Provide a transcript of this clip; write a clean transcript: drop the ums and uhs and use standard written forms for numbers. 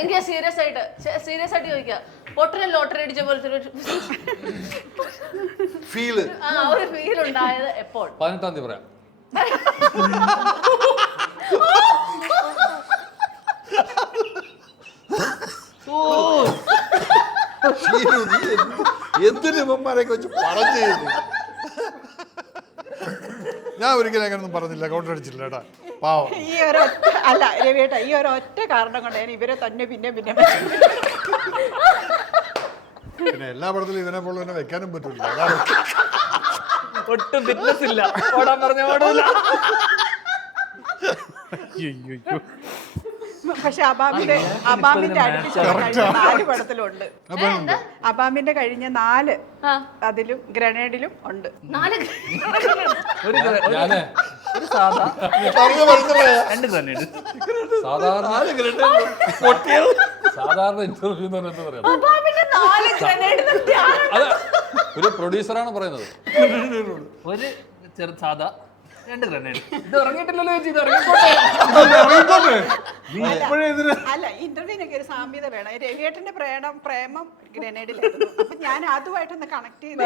എനിക്ക് സീരിയസ് ആയിട്ട് ചോദിക്കാം. പൊട്ടനെ ലോട്ടറി അടിച്ച പോലത്തെ ഒരു ഫീല് ഒരു ഫീൽ ഉണ്ടായത് എപ്പോൾ? 18-ാം തീയതി പറയാം. എന്തിനു ഇവന്മാരെയൊക്കെ വെച്ച് പറഞ്ഞു ചെയ്തു. ഞാൻ ഒരിക്കലും അങ്ങനൊന്നും പറഞ്ഞില്ല, കൗണ്ടർ അടിച്ചില്ല കേട്ടാ, പാവം. ഈ ഒരു അല്ല രവിയേട്ടാ, ഈ ഒരു ഒറ്റ കാരണം കൊണ്ട് ഞാൻ ഇവരെ തന്നെ പിന്നെ പിന്നെ എല്ലാ പടത്തിലും ഇവനെ പോലെ തന്നെ വെക്കാനും പറ്റില്ല. അതാണ് ഒട്ടും ഫിറ്റ്നസ് ഇല്ല, ഓടാൻ പറഞ്ഞ ഓടൂല. പക്ഷെ അബാമിന്റെ അടുപ്പിച്ച് കഴിഞ്ഞ 4 പടത്തിലുണ്ട്. അബാമിന്റെ കഴിഞ്ഞ 4 അതിലും ഗ്രനേഡിലും ഉണ്ട്. 4 ഞാനേ ഒരു സാധാ പറഞ്ഞു മനസ്സിലായ 2 ഗ്രനേഡ്. സാധാരണ ഇന്റർവ്യൂ എന്ന് പറഞ്ഞാൽ എന്താ പറയാ, അതെ, ഒരു പ്രൊഡ്യൂസറാണ് പറയുന്നത്. ഒരു സാധാ 2 ഗ്രനേഡ്. ഇത് ഇറങ്ങിയിട്ടില്ലല്ലോ ചേച്ചി, ഇത് ഇറങ്ങിക്കോട്ടെ. അല്ല, ഇന്റർവ്യൂവിനൊക്കെ ഒരു സാമ്യത വേണം. രവിയേട്ടന്റെ പ്രേമം ഗ്രനേഡിലായിരുന്നു. അപ്പൊ ഞാൻ അതുമായിട്ടൊന്ന് കണക്ട് ചെയ്ത്